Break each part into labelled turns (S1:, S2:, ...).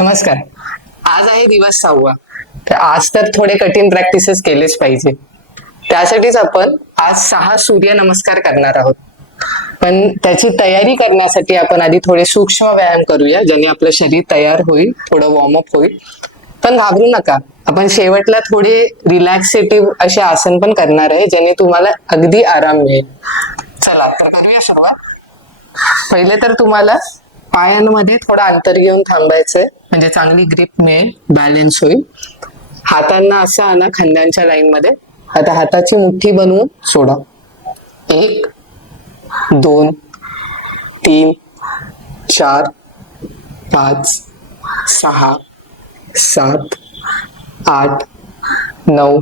S1: नमस्कार. आज आहे दिवस सहावा. तर आज तर थोडे कठीण प्रॅक्टिसेस केलेच पाहिजे. त्यासाठीच आपण आज सहा सूर्य नमस्कार करणार आहोत. पण त्याची तयारी करण्यासाठी आपण आधी थोडे सूक्ष्म व्यायाम करूया ज्याने आपलं शरीर तयार होईल थोडं वॉर्मअप होईल. पण घाबरू नका. आपण शेवटला थोडे रिलॅक्सेटिव्ह असे आसन पण करणार आहे ज्याने तुम्हाला अगदी आराम मिळेल. चला तर करूया सुरुवात. पहिले तर तुम्हाला पायांमध्ये थोडं अंतर घेऊन थांबायचंय. म्हणजे चांगली ग्रिप मिळेल. बॅलन्स होईल. हातांना असं आणा खांद्यांच्या लाईन मध्ये. आता हाताची मुठ्ठी बनवून सोडा. एक दोन तीन चार पाच सहा सात आठ नऊ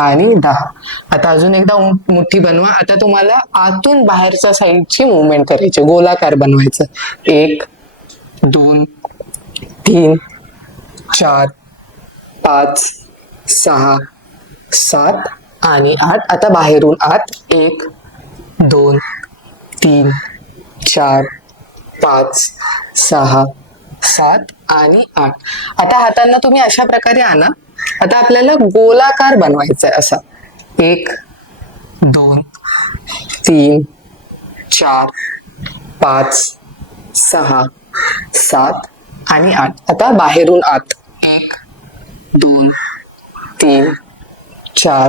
S1: आणि दहा. आता अजून एकदा मुठ्ठी बनवा. आता तुम्हाला आतून बाहेरच्या साईडची मुवमेंट करायची. गोलाकार बनवायचं. एक दोन तीन चार पाच सहा सात आणि आठ. आता बाहेरून आत एक दोन तीन चार पाच सहा सात आणि आठ. आता हातांना तुम्ही अशा प्रकारे आणा. आता आपल्याला गोलाकार बनवायचा आहे असा. एक दोन तीन चार पाच सहा सात आणि आठ. आता बाहेरून आत. एक दोन तीन चार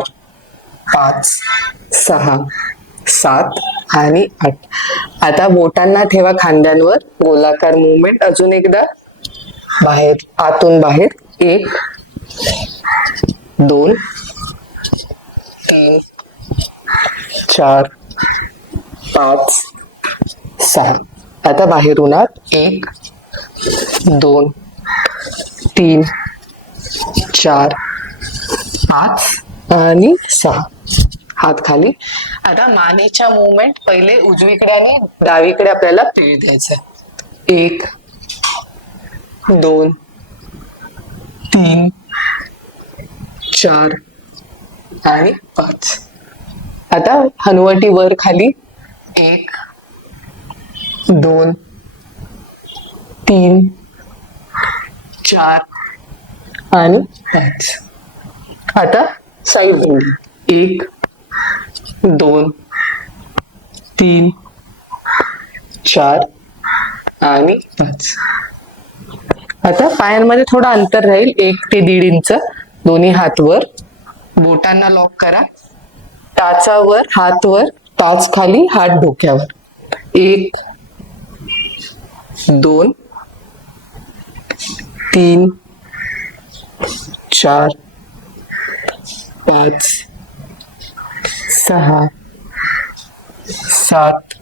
S1: पाच सहा सात आणि आठ. आता बोटांना ठेवा खांद्यांवर. गोलाकार मुवमेंट अजून एकदा. बाहेर आतून बाहेर. एक दोन. तीन चार. पाच. सहा. आता बाहेरून आत. एक. दोन. तीन. चार. पाच. आणि सहा. हात खाली. आता मानेच्या मुवमेंट पहिले उजवीकडे आणि डावीकडे आपल्याला पीळ द्यायचं एक. दोन. तीन. चार. आणि पाच. आता हनुवटी वर खाली. एक दोन तीन चार आणि पाच. आता साईड बेंडी एक दोन तीन चार आणि पाच. आता पायांमध्ये थोडं अंतर राहील एक ते दीड इंच. दोन्ही हात वर बोटांना लॉक करा. टाचावर हात वर टाच खाली हात डोक्यावर. एक दोन तीन चार पाच सहा सात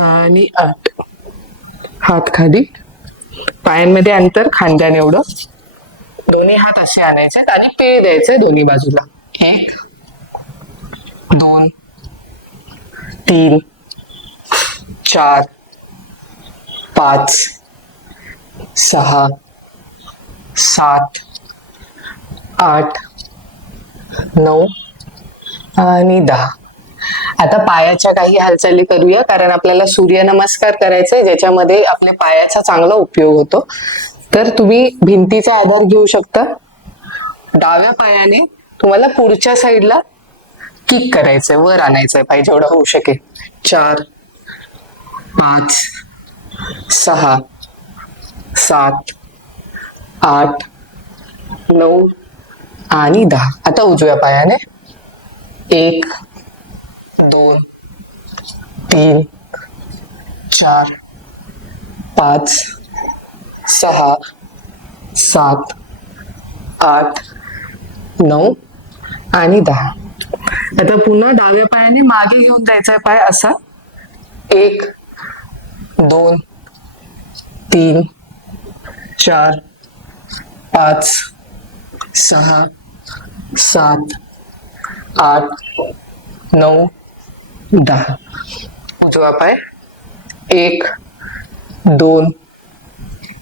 S1: आणि आठ. हात खाली पायांमध्ये अंतर खांद्याने एवढं. दोन्ही हात असे आणायचे आणि पे द्यायचे दोन्ही बाजूला. एक दोन तीन चार पाच सहा सात आठ नऊ आणि दहा. आता पायाच्या काही हालचाली करूया कारण आपल्याला सूर्यनमस्कार करायचा आहे ज्याच्यामध्ये आपल्या पायाचा चांगला उपयोग होतो. तर तुम्ही भिंतीचा आधार घेऊ शकता. डाव्या पायाने तुम्हाला पुढच्या साईडला किक करायचंय वर आणायचंय पाय एवढं होऊ शकेल. चार पाच सहा सात आठ नऊ आणि दहा. आता उजव्या पायाने एक दोन तीन चार पाच सहा सात आठ नऊ आणि दहा. आता पुन्हा डाव्या पायाने मागे घेऊन जायचा पाय असा. एक दोन तीन चार पाच सहा सात आठ नऊ दहा. उजवा पाय एक दोन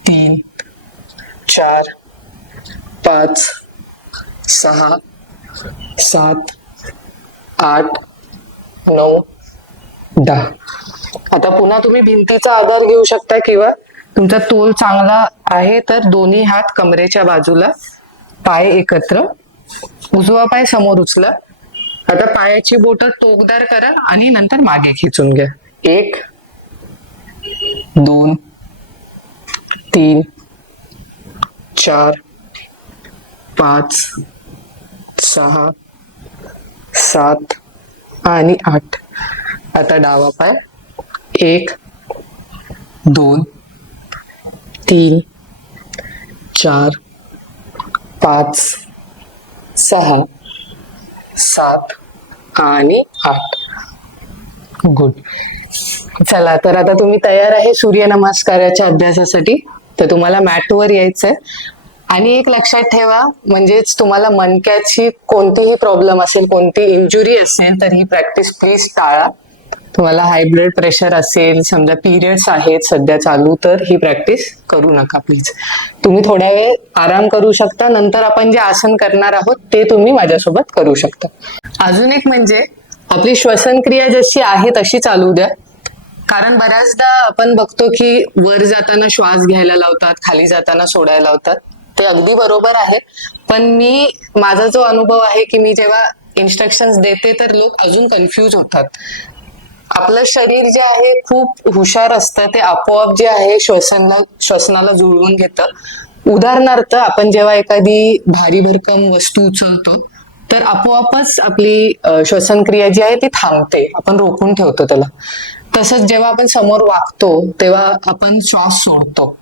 S1: तीन चार पाच सहा सात आठ नऊ दहा. आता पुन्हा तुम्ही भिंतीचा आधार घेऊ शकता किंवा तुमचा तोल चांगला आहे तर दोन्ही हात कमरेच्या बाजूला पाय एकत्र उजवा पाय समोर उचला. आता पायाची बोट टोकदार करा आणि नंतर मागे खिचून घ्या. एक दोन तीन चार पाच सहा सात आणि आठ. आता डावा पाय. एक दोन तीन चार पाच सहा. सात. आणि आठ. गुड चला तर आता तुम्ही तयार आहे सूर्यनमस्काराच्या अभ्यासासाठी. तर तुम्हाला मॅटवर यायचंय. आणि एक लक्षात ठेवा म्हणजेच तुम्हाला मनक्याची कोणतीही प्रॉब्लेम असेल कोणती इंजुरी असेल तर ही प्रॅक्टिस प्लीज टाळा. तुम्हाला हाय ब्लड प्रेशर असेल समजा पिरियड्स आहेत सध्या चालू तर ही प्रॅक्टिस करू नका प्लीज तुम्ही थोड्या वेळ आराम करू शकता नंतर आपण जे आसन करणार आहोत ते तुम्ही माझ्यासोबत करू शकता. अजून एक म्हणजे आपली श्वसनक्रिया जशी आहे तशी चालू द्या. कारण बऱ्याचदा आपण बघतो की वर जाताना श्वास घ्यायला लावतात खाली जाताना सोडायला लावतात. ते अगदी बरोबर आहे. पण मी माझा जो अनुभव आहे की मी जेव्हा इन्स्ट्रक्शन देते तर लोक अजून कन्फ्यूज होतात. आपलं शरीर जे आहे खूप हुशार असतं. ते आपोआप जे आहे श्वसनला श्वसनाला जुळवून घेतं. उदाहरणार्थ आपण जेव्हा एखादी भारी भरकम वस्तू उचलतो तर आपोआपच आपली श्वसनक्रिया श्वसन क्रिया जी आहे ती थांबते. आपण रोखून ठेवतो त्याला. तसंच जेव्हा आपण समोर वागतो तेव्हा आपण श्वास सोडतो.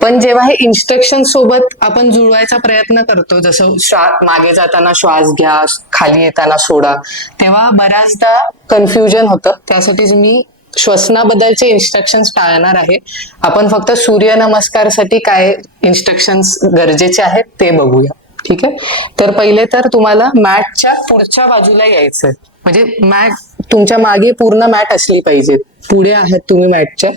S1: पण जेव्हा हे इन्स्ट्रक्शन सोबत आपण जुळवायचा प्रयत्न करतो जसं श्वास मागे जाताना श्वास घ्या खाली येताना सोडा तेव्हा बऱ्याचदा कन्फ्युजन होतं. त्यासाठीच मी श्वसनाबद्दलचे इन्स्ट्रक्शन टाळणार आहे. आपण फक्त सूर्यनमस्कारसाठी काय इन्स्ट्रक्शन्स गरजेचे आहेत ते बघूया. ठीक आहे? तर पहिले तर तुम्हाला मॅटच्या पुढच्या बाजूला यायचंय. म्हणजे मॅट तुमच्या मागे पूर्ण मॅट असली पाहिजे. पुढे आहात तुम्ही मॅटच्या.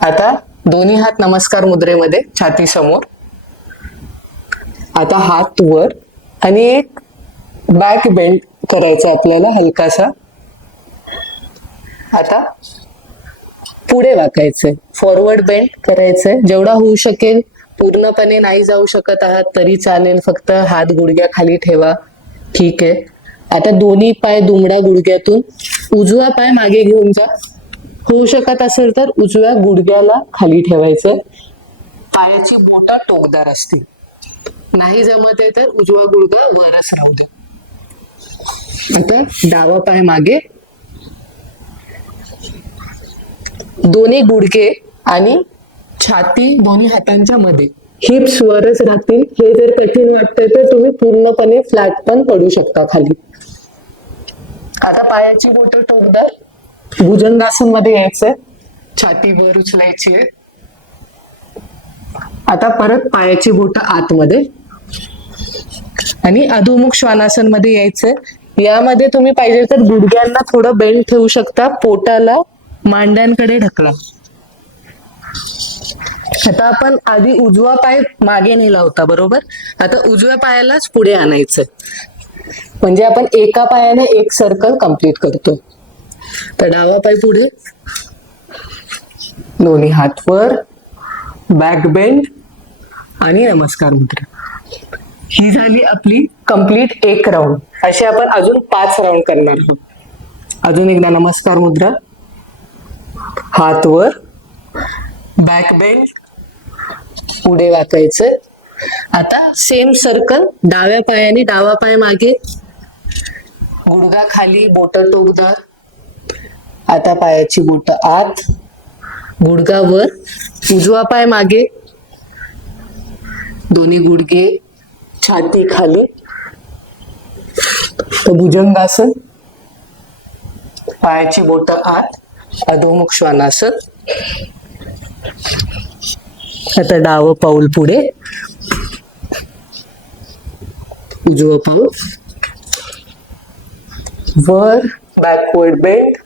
S1: आता दोन्ही हात नमस्कार मुद्रेमध्ये छाती समोर. आता हात वर आणि एक बॅक बेंड करायचा आपल्याला हलकासा. आता पुढे वाकायचंय. फॉरवर्ड बेंड करायचंय. जेवढा होऊ शकेल पूर्णपणे नाही जाऊ शकत आहात तरी चालेल. फक्त हात गुडघ्या खाली ठेवा. ठीक आहे. आता दोन्ही पाय दुमडा गुडघ्यातून. उजवा पाय मागे घेऊन जा. होऊ शकत असेल तर उजव्या गुडघ्याला खाली ठेवायचं. पायाची बोटा टोकदार असतील नाही जमत आहे तर उजवा गुडघा वरच राहू द्या आता डावा पाय मागे. दोन्ही गुडघे आणि छाती दोन्ही हातांच्या मध्ये. हिप्स वरच राहतील. हे जर कठीण वाटतंय तर तुम्ही पूर्णपणे फ्लॅट पण पडू शकता खाली. आता पायाची बोट टोकदार भुजंगासनमध्ये यायचंय. छाती वर उचलायची आहे. आता परत पायाची बोट आतमध्ये. आणि अधोमुख श्वानासनमध्ये यायचंय. यामध्ये तुम्ही पाहिजे तर गुडघ्यांना थोडं बेल्ट ठेवू शकता. पोटाला मांड्यांकडे ढकला. आता आपण आधी उजवा पाय मागे नेला होता बरोबर? आता उजव्या पायालाच पुढे आणायचंय. म्हणजे आपण एका पायाने एक सर्कल कंप्लीट करतो. तर डावा पाय पुढे. दोन्ही हात वर. बॅक बेंड आणि नमस्कार मुद्रा ही झाली आपली कंप्लीट एक राऊंड असे आपण अजून पाच राऊंड करणार आहोत. अजून एकदा नमस्कार मुद्रा. हात वर. बॅक बेंड पुढे वाकायचं आता सेम सर्कल डाव्या पायाने डावा पाय मागे. गुडघा खाली बोट टोकदार. आता पायाची बोट आत. गुडगा वर. उजवा पाय मागे. दोन्ही गुडघे छाती खाली. तर भुजंगासन. पायाची बोट आत. अधोमुख श्वानासन आता डावं पाऊल पुढे. उजवं पाऊल. वर बॅकवर्ड बेंड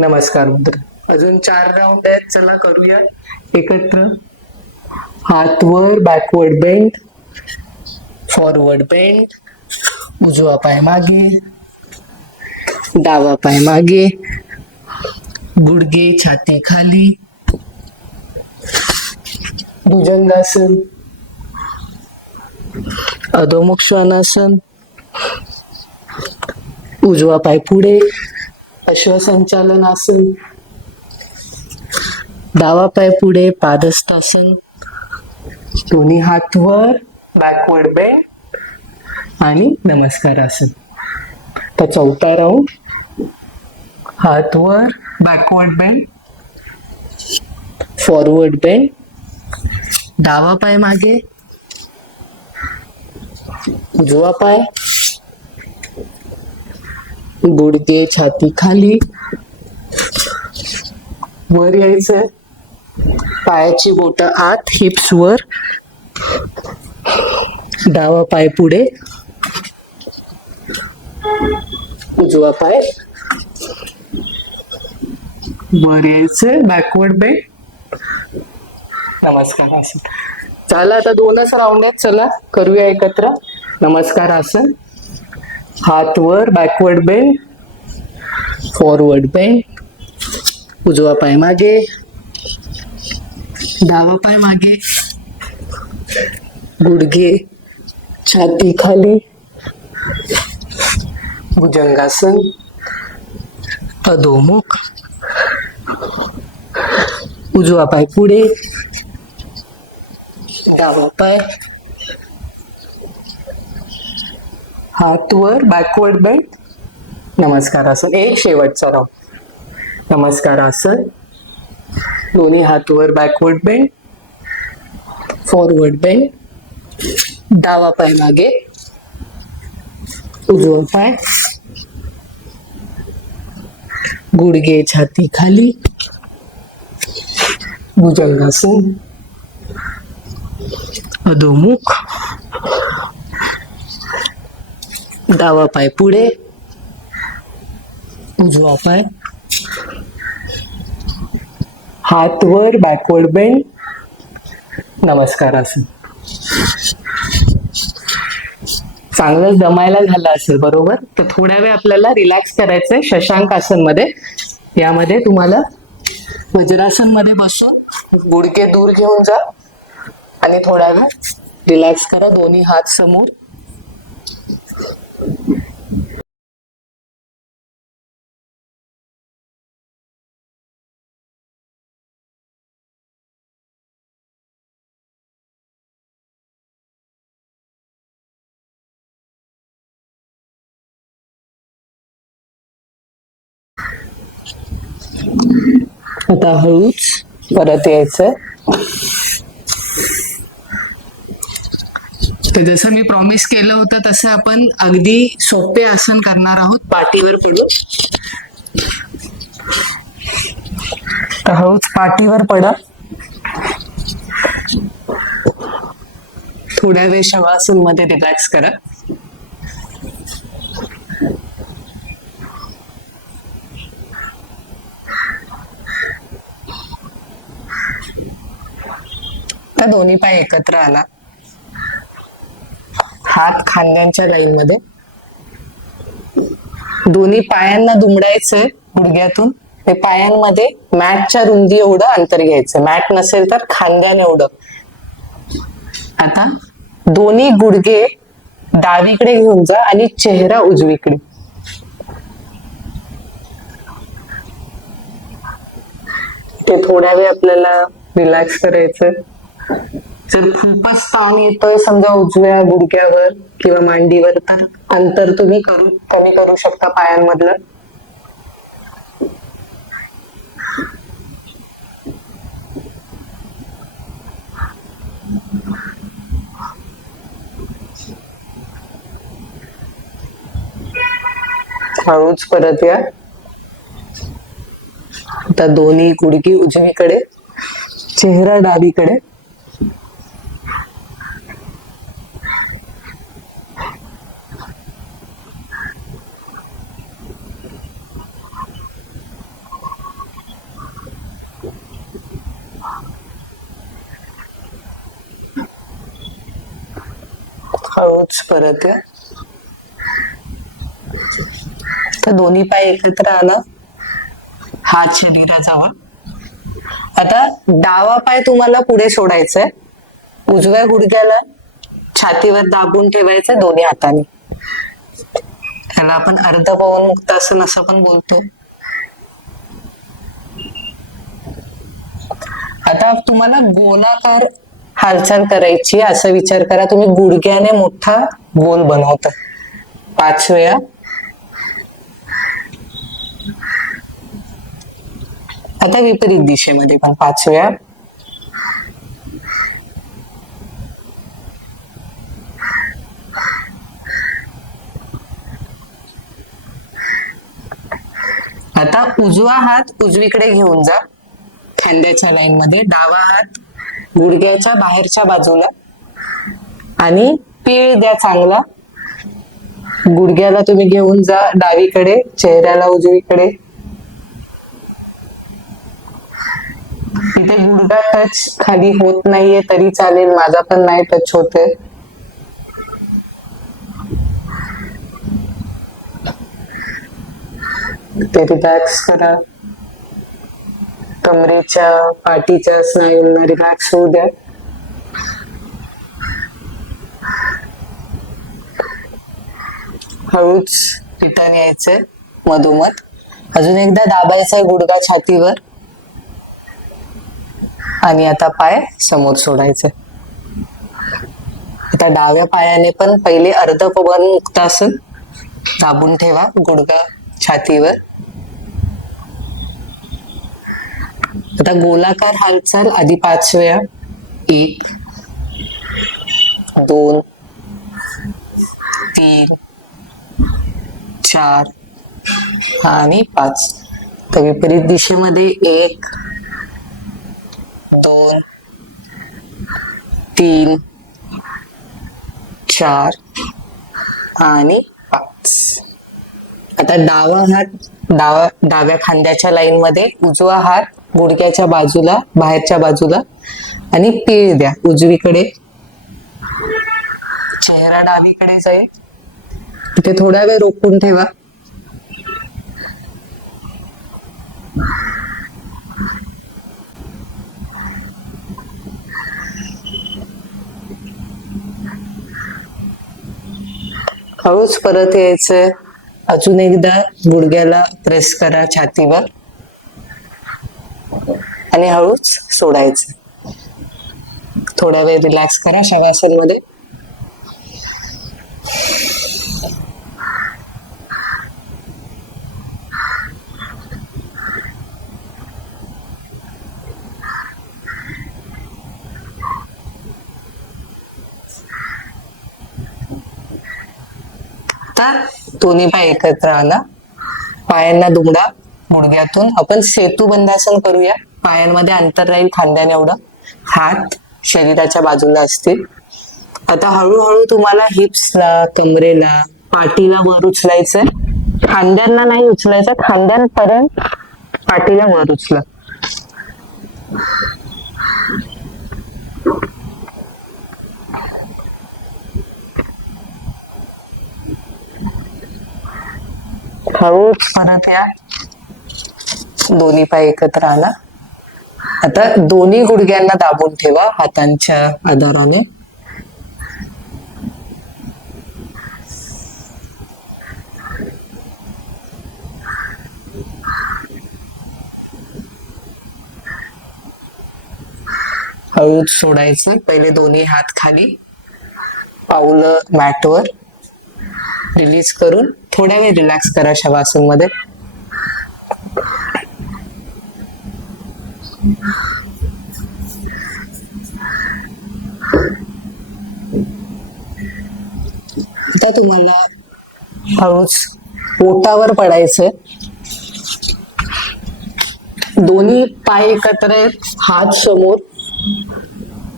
S1: नमस्कार मुद्रा अजून चार राऊंड आहेत चला करूया. एकत्र. हात वर बॅकवर्ड बेंड फॉरवर्ड बेंड उजवा पाय मागे. डावा पाय मागे. गुडघे छाती खाली. भुजंगासन. अधोमुख श्वानासन उजवा पाय पुढे. अश्वसंचालन आसन डावा पाय पुढे पादस्थासन दोन्ही हात वर बॅकवर्ड बेंड आणि नमस्कार आसन तर चौथा राऊंड. हात वर बॅकवर्ड बेंड फॉरवर्ड बेंड डावा पाय मागे उजवा पाय बुडते छाती खाली. वर यायचं पायाची बोट आत हिप्स वर. डावा पाय पुढे. उजवा पाय. वर यायचं बॅकवर्ड बे नमस्कार आसन. चला आता दोनच राऊंड आहेत. चला करूया एकत्र. नमस्कार आसन. हात वर बॅकवर्ड बेंड फॉरवर्ड बेंड उजवा पाय मागे. डावा पाय मागे. गुडघे छाती खाली. भुजंगासन. अधोमुख उजवा पाय पुढे. डावा पाय. हात वर बॅकवर्ड बेंड नमस्कार आसन एक शेवटचा राव नमस्कार आसन दोन्ही हात वर बॅकवर्ड बेंड फॉरवर्ड बेंड डावा पाय मागे. उजवा पाय. गुडघे छाती खाली. भुजंगासन. अधोमुख. डावा पाय पुढे. उजवा पाय. हात वर बॅकवर्ड बेंड नमस्कार आसन चांगलं जमायला झालं असेल बरोबर? तर थोड्या वेळ आपल्याला रिलॅक्स करायचंय शशांक आसनमध्ये यामध्ये तुम्हाला वज्रासनमध्ये बसून गुडके दूर घेऊन जा आणि थोडा वेळ रिलॅक्स करा. दोन्ही हात समोर. आता हळूच परत यायचंय. तर जसं मी प्रॉमिस केलं होतं तसं आपण अगदी सोपे आसन करणार आहोत पाठीवर पडून. तर हळूच पाठीवर पडा. थोड्या वेळ शवासनमध्ये रिलॅक्स करा. तर दोन्ही पाय एकत्र आला. हात खांद्यांच्या लाईन मध्ये दोन्ही पायांना दुमडायचंय गुडघ्यातून. ते पायांमध्ये मॅटच्या रुंदी एवढं अंतर घ्यायचं मॅट नसेल तर खांद्यान एवढं. आता दोन्ही गुडघे डावीकडे घेऊन जा आणि चेहरा उजवीकडे. ते थोड्या वेळ आपल्याला रिलॅक्स करायचं जर खूपच ताण येतोय समजा उजव्या गुडघ्यावर किंवा मांडीवर तर अंतर तुम्ही करू कमी करू शकता पायांमधलं. हळूच परत या. आता दोन्ही गुडघी उजवीकडे चेहरा डावीकडे. हळूच परत या. तर दोन्ही पाय एकत्र आला. हात शरीराजवळ. आता डावा पाय तुम्हाला पुढे सोडायचा आहे उजव्या गुडघ्याला छातीवर दाबून ठेवायचं दोन्ही हाताने. त्याला आपण अर्ध पवन मुक्त असं पण बोलतो. आता तुम्हाला गोलाकार हालचाल करायची असा विचार करा. तुम्ही गुडघ्याने मोठा गोल बनवता. पाच वेळा. आता विपरीत दिशेमध्ये पण पाच वेळा. आता उजवा हात उजवीकडे घेऊन जा. खांद्याच्या लाईन मध्ये डावा हात गुडघ्याच्या बाहेरच्या बाजूला आणि पीळ द्या चांगला. गुडघ्याला तुम्ही घेऊन जा डावीकडे चेहऱ्याला उजवीकडे. इथे गुडघा टच खाली होत नाहीये तरी चालेल. माझा पण नाही टच होते रिलॅक्स करा. कमरेच्या पाठीच्या स्नायूंना रिलॅक्स होऊ द्या. हळूच रिटर्न यायचंय मधोमध. अजून एकदा दाबायचा गुडघा छातीवर. आणि आता पाय समोर सोडायचे आता डाव्या पायाने पण पहिले अर्ध पवन मुक्तासन दाबून ठेवा गुडघा छातीवर. आता गोलाकार हालचाल आधी पाच वेळा. एक दोन तीन चार आणि पाच. तर विपरीत दिशेमध्ये एक दोन तीन चार आणि पाच. आता डावा हात डावा डाव्या खांद्याच्या लाईन मध्ये उजवा हात गुडघ्याच्या बाजूला बाहेरच्या बाजूला. आणि पीळ द्या. उजवीकडे. चेहरा डावीकडे जाईल. तिथे थोडा वेळ रोखून ठेवा. हळूच परत यायचं. अजून एकदा गुडघ्याला प्रेस करा छातीवर. आणि हळूच सोडायचं. थोडा वेळ रिलॅक्स करा शवासनमध्ये. दोन्ही पाय एकत्र आला. पायांना दुमडा. गुडघ्यातून आपण सेतू बंधासन करूया. पायांमध्ये अंतर राहील खांद्याने एवढं. हात शरीराच्या बाजूला असतील. आता हळूहळू तुम्हाला हिप्सला कमरेला पाठीला वर उचलायचंय. खांद्यांना नाही उचलायचं खांद्यांपर्यंत पाठीला वर उचला. हळूच परत या. दोन्ही पाय एकत्र आला. आता दोन्ही गुडघ्यांना दाबून ठेवा हातांच्या आधाराने. हळूच सोडायचं. पहिले दोन्ही हात खाली. पावलं मॅटवर. रिलीज करून थोड्या वेळ रिलॅक्स करा शवासनमध्ये आता तुम्हाला हळूच. पोटावर पडायचंय. दोन्ही पाय एकत्र आहेत हात समोर.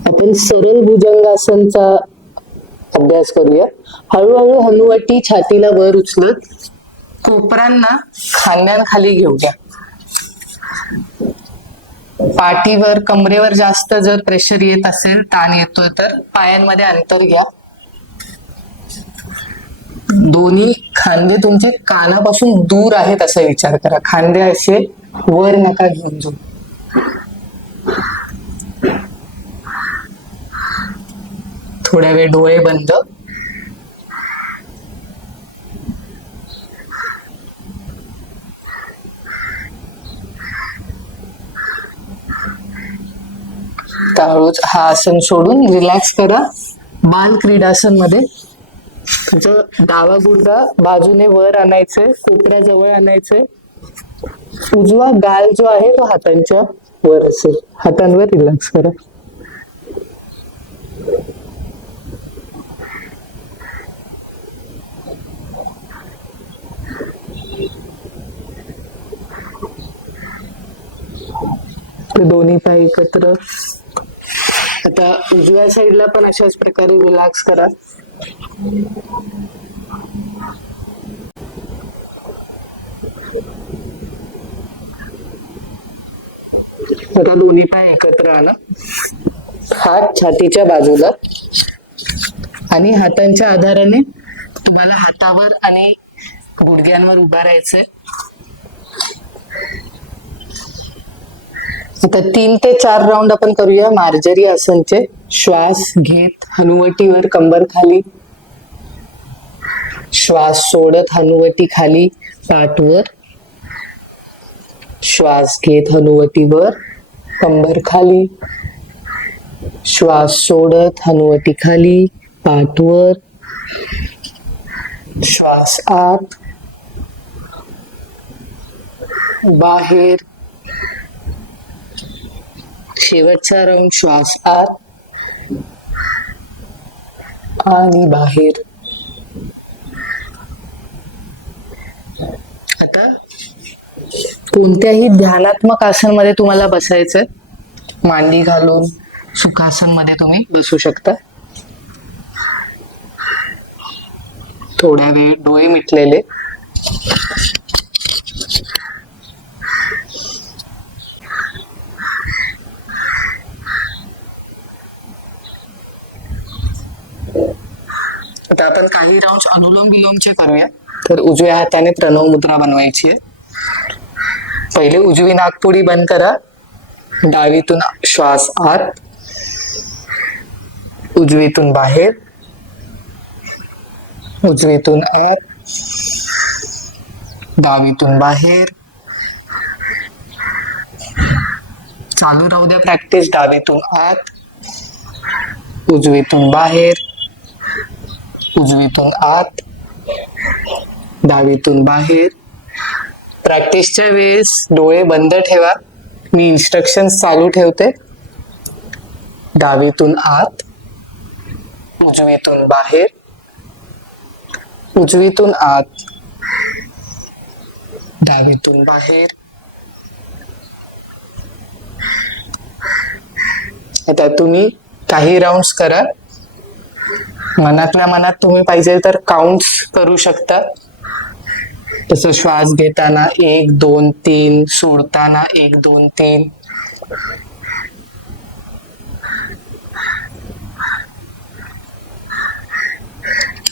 S1: आपण सरळ भुजंगासनचा अभ्यास करूया. हळूहळू हनुवटी छातीला वर उचलत कोपरांना खांद्यांखाली घेऊया. पाठीवर कमरेवर जास्त जर प्रेशर येत असेल ताण येतोय तर पायांमध्ये अंतर घ्या. दोन्ही खांदे तुमचे कानापासून दूर आहेत असा विचार करा. खांदे असे वर नका घेऊन जाऊ. थोड्या वेळ डोळे बंद. हळूच हा आसन सोडून रिलॅक्स करा. बाल क्रीडासनमध्ये तुझं डावा गुडगा बाजूने वर आणायचंय कोपऱ्याजवळ आणायचंय उजवा गाल जो आहे तो हातांच्या वर असेल. हातांवर रिलॅक्स करा. दोन्ही पाय एकत्र. आता उजव्या साईडला पण अशाच प्रकारे रिलॅक्स करा. आता दोन्ही पाय एकत्र आणा हात छातीच्या बाजूला आणि हातांच्या आधाराने तुम्हाला हातावर आणि गुडघ्यांवर उभा राहायचंय. आता तीन ते चार राऊंड आपण करूया. मार्जरी आसनचे श्वास घेत हनुवटीवर कंबर खाली. श्वास सोडत हनुवटी खाली पाठवर. श्वास घेत हनुवटीवर कंबर खाली. श्वास सोडत हनुवटी खाली पाठवर. श्वास आत. बाहेर शेवटचा राऊंड श्वास आत. आणि बाहेर. आता कोणत्याही ध्यानात्मक आसनमध्ये तुम्हाला बसायचंय मांडी घालून सुखासनमध्ये तुम्ही बसू शकता. थोड्या वेळ डोळे मिटलेले आता आपण काही राऊंड अनुलोम विलोमचे करूया तर उजव्या हाताने प्रणव मुद्रा बनवायची आहे. पहिले उजवी नागपुडी बंद करा. डावीतून श्वास आत. उजवीतून बाहेर. उजवीतून आत. डावीतून बाहेर. चालू राहू द्या प्रॅक्टिस डावीतून आत. उजवीतून बाहेर. उजवीतून आत डावीतून बाहेर. प्रॅक्टिसच्या वेळेस डोळे बंद ठेवा. मी इन्स्ट्रक्शन चालू ठेवते. डावीतून आत उजवीतून बाहेर. उजवीतून आत डावीतून बाहेर. आता तुम्ही काही राऊंड करा. मनातल्या मनात तुम्ही पाहिजे तर काउंट करू शकता. तसं श्वास घेताना एक दोन तीन सोडताना एक दोन तीन.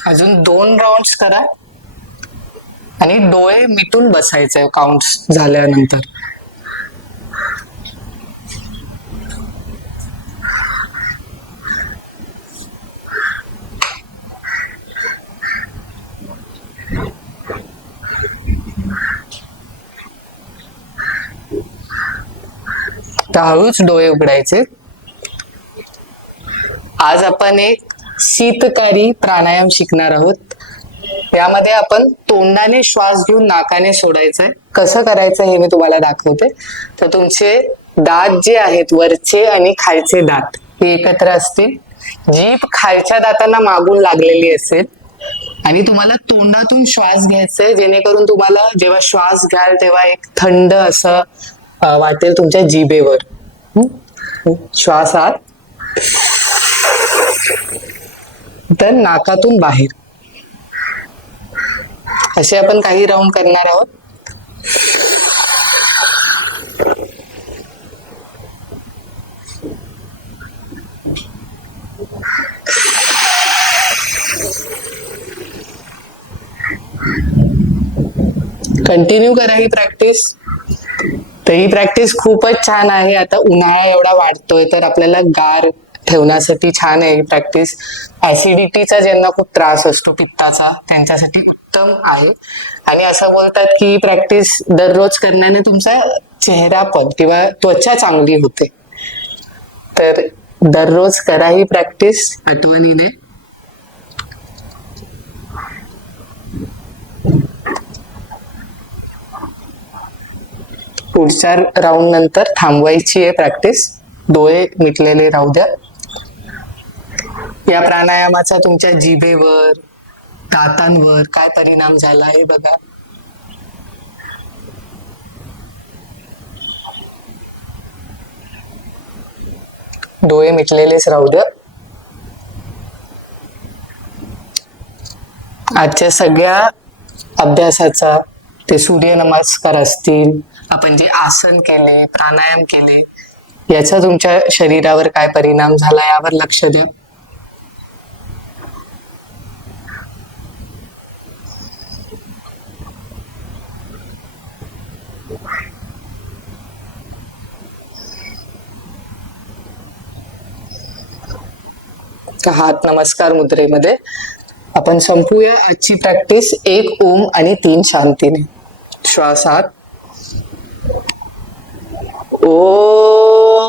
S1: अजून दोन राऊंड करा. आणि डोळे मिटून बसायचे काउंट झाल्यानंतर. आता हळूच डोळे उघडायचे. आज आपण एक शीतकारी प्राणायाम शिकणार आहोत. यामध्ये आपण तोंडाने श्वास घेऊन नाकाने सोडायचंय. कसं करायचं हे मी तुम्हाला दाखवते. तर तुमचे दात जे आहेत वरचे आणि खालचे दात हे एकत्र असतील. जीभ खालच्या दातांना मागून लागलेली असेल. आणि तुम्हाला तोंडातून श्वास घ्यायचे जेणेकरून तुम्हाला जेव्हा श्वास घ्याल तेव्हा एक थंड असं वाटेल तुमच्या जिभेवर. श्वास आत तर नाकातून बाहेर. असे आपण काही राऊंड करणार आहोत. कंटिन्यू करा ही प्रॅक्टिस तर ही प्रॅक्टिस खूपच छान आहे. आता उन्हाळा एवढा वाढतोय तर आपल्याला गार ठेवण्यासाठी छान आहे ही प्रॅक्टिस ऍसिडिटीचा ज्यांना खूप त्रास असतो पित्ताचा त्यांच्यासाठी उत्तम आहे. आणि असं बोलतात की ही प्रॅक्टिस दररोज करण्याने तुमचा चेहरा पण किंवा त्वचा चांगली होते. तर दररोज करा ही प्रॅक्टिस आठवणीने. पुढच्या राऊंड नंतर थांबवायची आहे प्रॅक्टिस डोळे मिटलेले राहू द्या. या प्राणायामाचा तुमच्या जिभेवर दातांवर काय परिणाम झाला आहे बघा. डोळे मिटलेलेच राहू द्या. आजच्या सगळ्या अभ्यासाचा ते सूर्यनमस्कार असतील आपण जे आसन केले प्राणायाम केले याचा तुमच्या शरीरावर काय परिणाम झाला यावर लक्ष द्या. हात नमस्कार मुद्रेमध्ये. आपण संपूया आजची प्रॅक्टिस एक ओम आणि तीन शांतीने. श्वासात ओम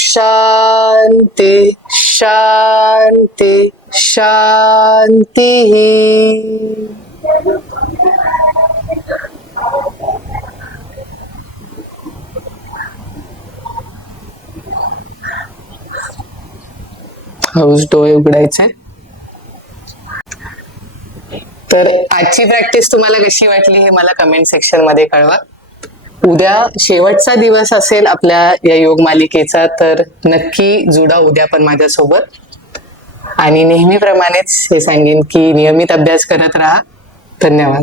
S1: शांती शांती शांती। हळूच डोळे उघडायचे. तर आजची प्रॅक्टिस तुम्हाला कशी वाटली हे मला कमेंट सेक्शनमध्ये कळवा. उद्या शेवटचा दिवस असेल आपल्या या योग मालिकेचा तर नक्की जुडा उद्या पण माझ्यासोबत. आणि नेहमीप्रमाणेच हे सांगेन की नियमित अभ्यास करत राहा. धन्यवाद.